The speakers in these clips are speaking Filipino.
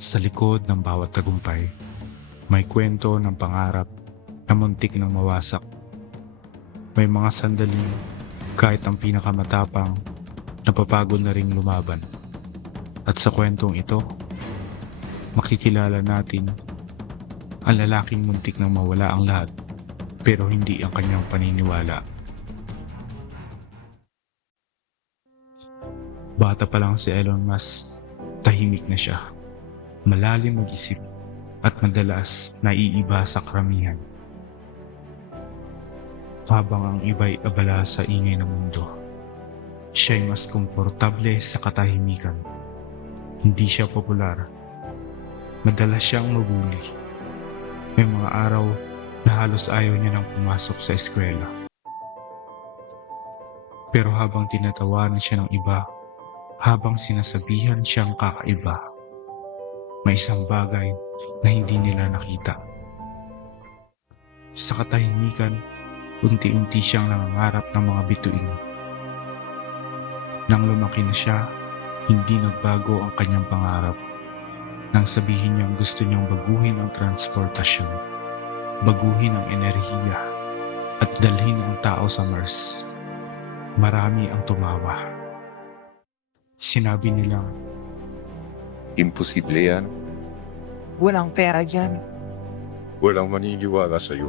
Sa likod ng bawat tagumpay, may kwento ng pangarap na muntik ng mawasak. May mga sandaling kahit ang pinakamatapang napapagod na ring lumaban. At sa kwentong ito, makikilala natin ang lalaking muntik ng mawala ang lahat pero hindi ang kanyang paniniwala. Bata pa lang si Elon Musk, tahimik na siya. Malalim mag-isip at madalas naiiba sa karamihan. Habang ang iba'y abala sa ingay ng mundo, siya'y mas komportable sa katahimikan. Hindi siya popular. Madalas siyang mabuli. May mga araw na halos ayaw niya nang pumasok sa eskwela. Pero habang tinatawanan siya ng iba, habang sinasabihan siyang kakaiba, may isang bagay na hindi nila nakita. Sa katahimikan, unti-unti siyang nangangarap ng mga bituin. Nang lumaki na siya, hindi nagbago ang kanyang pangarap. Nang sabihin niyang gusto niyang baguhin ang transportasyon, baguhin ang enerhiya, at dalhin ang tao sa Mars, marami ang tumawa. Sinabi nilang, Imposible yan. Walang pera dyan. Walang maniniwala sa'yo.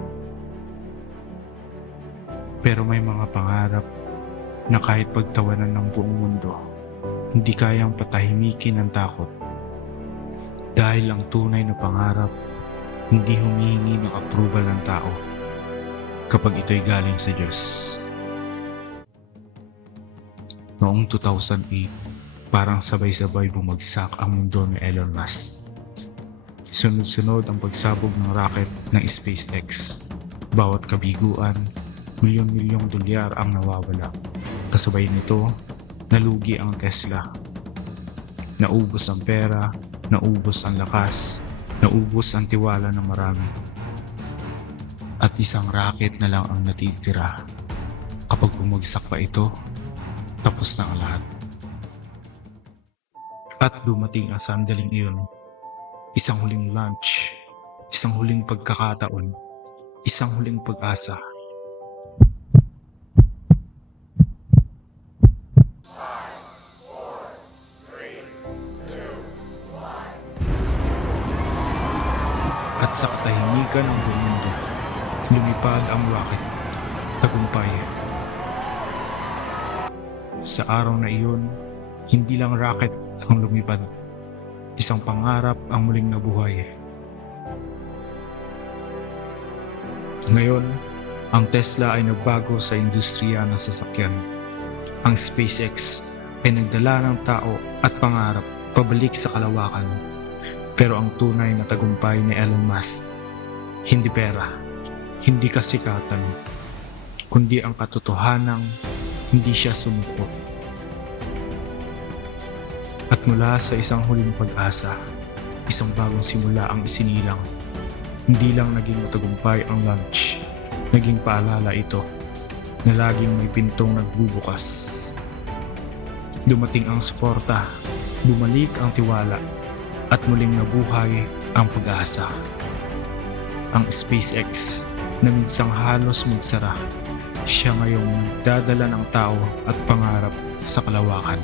pero may mga pangarap na kahit pagtawanan ng buong mundo, hindi kayang patahimikin ang takot. Dahil ang tunay na pangarap, hindi humihingi ng approval ng tao kapag ito'y galing sa Diyos. Noong 2008, parang sabay-sabay bumagsak ang mundo ni Elon Musk. Sunod-sunod ang pagsabog ng rocket ng SpaceX. Bawat kabiguan, milyon-milyong dolyar ang nawawala. Kasabay nito, nalugi ang Tesla. Naubos ang pera, naubos ang lakas, naubos ang tiwala ng marami. At isang rocket na lang ang natitira. Kapag bumagsak pa ito, tapos na ang lahat. At dumating ang sandaling iyon. Isang huling launch, isang huling pagkakataon, isang huling pag-asa. At sa katahimikan ng buong mundo, lumipad ang rocket, tagumpay. Sa araw na iyon, hindi lang rocket ang lumipad, isang pangarap ang muling nabuhay. Ngayon, ang Tesla ay nagbago sa industriya ng sasakyan. Ang SpaceX ay nagdala ng tao at pangarap pabalik sa kalawakan. Pero ang tunay na tagumpay ni Elon Musk, hindi pera, hindi kasikatan, kundi ang katotohanang hindi siya sumuko. At mula sa isang huling pag-asa, isang bagong simula ang isinilang. Hindi lang naging matagumpay ang launch, naging paalala ito na laging may pintong nagbubukas. Dumating ang suporta, bumalik ang tiwala, at muling nabuhay ang pag-asa. Ang SpaceX na minsang halos magsara, siya ngayong dadala ng tao at pangarap sa kalawakan.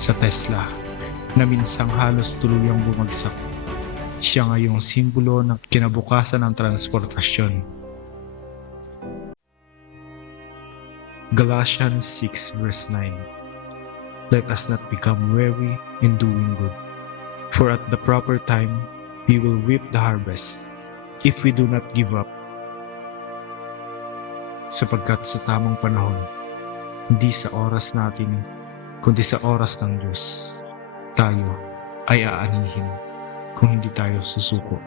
Sa Tesla na minsang halos tuluyang bumagsak, siya ngayong simbolo ng kinabukasan ng transportasyon. Galatians 6 verse 9. Let us not become weary in doing good, for at the proper time we will reap the harvest if we do not give up. Sapagkat sa tamang panahon, hindi sa oras natin, kundi sa oras ng Diyos, tayo ay aanihin kung hindi tayo susuko.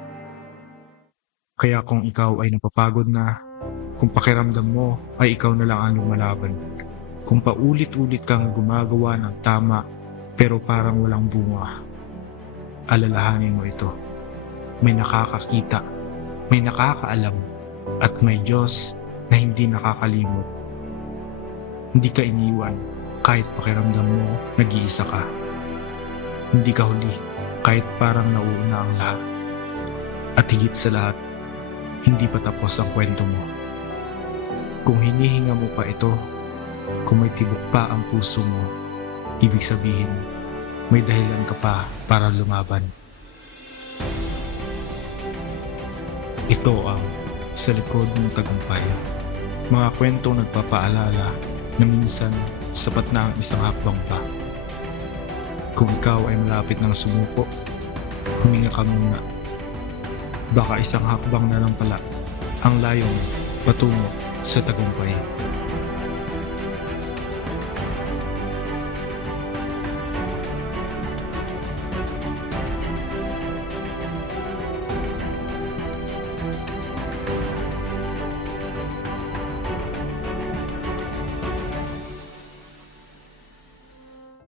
Kaya kung ikaw ay napapagod na, kung pakiramdam mo ay ikaw na lang ang lumalaban, kung paulit-ulit kang gumagawa ng tama pero parang walang bunga, alalahanin mo ito. May nakakakita, may nakakaalam, at may Diyos na hindi nakakalimot. Hindi ka iniwan kahit pakiramdam mo nag-iisa ka. Hindi ka huli Kahit parang nauuna ang lahat. At higit sa lahat, hindi pa tapos ang kwento mo. Kung hinihinga mo pa ito, kung may tibok pa ang puso mo, ibig sabihin, may dahilan ka pa para lumaban. Ito ang Sa Likod ng Tagumpay. Mga kwentong nagpapaalala na minsan sapat na ang isang hakbang pa. Kung ikaw ay malapit ng sumuko, huminga ka muna. Baka isang hakbang na lang pala ang layong patungo sa tagumpay.